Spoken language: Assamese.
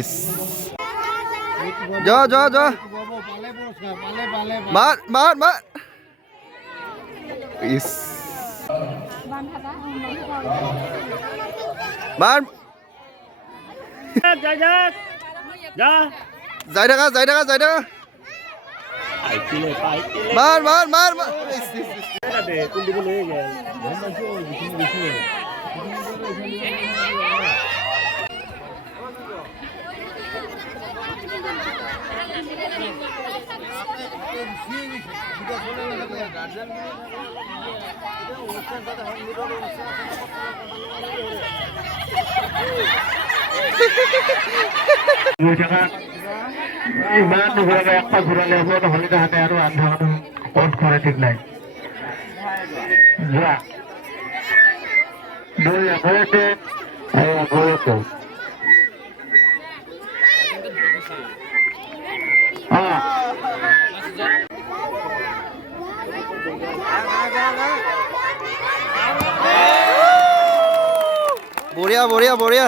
ইস। যা যা যা মার মার মার ইস মার যাই থাকা যাই থাকা যাই থাকা মার মার মার মার ইমান নুঘূৰালে একপাক ঘূৰালে হ'ব নহ'লে তাহাঁতে আৰু আন্ধা মানুহ ক'ত ঘূৰে ঠিক নাই যোৱা দুই গৈ আছে গৈ আছে বঢ়িয়া বঢ়িয়া বঢ়িয়া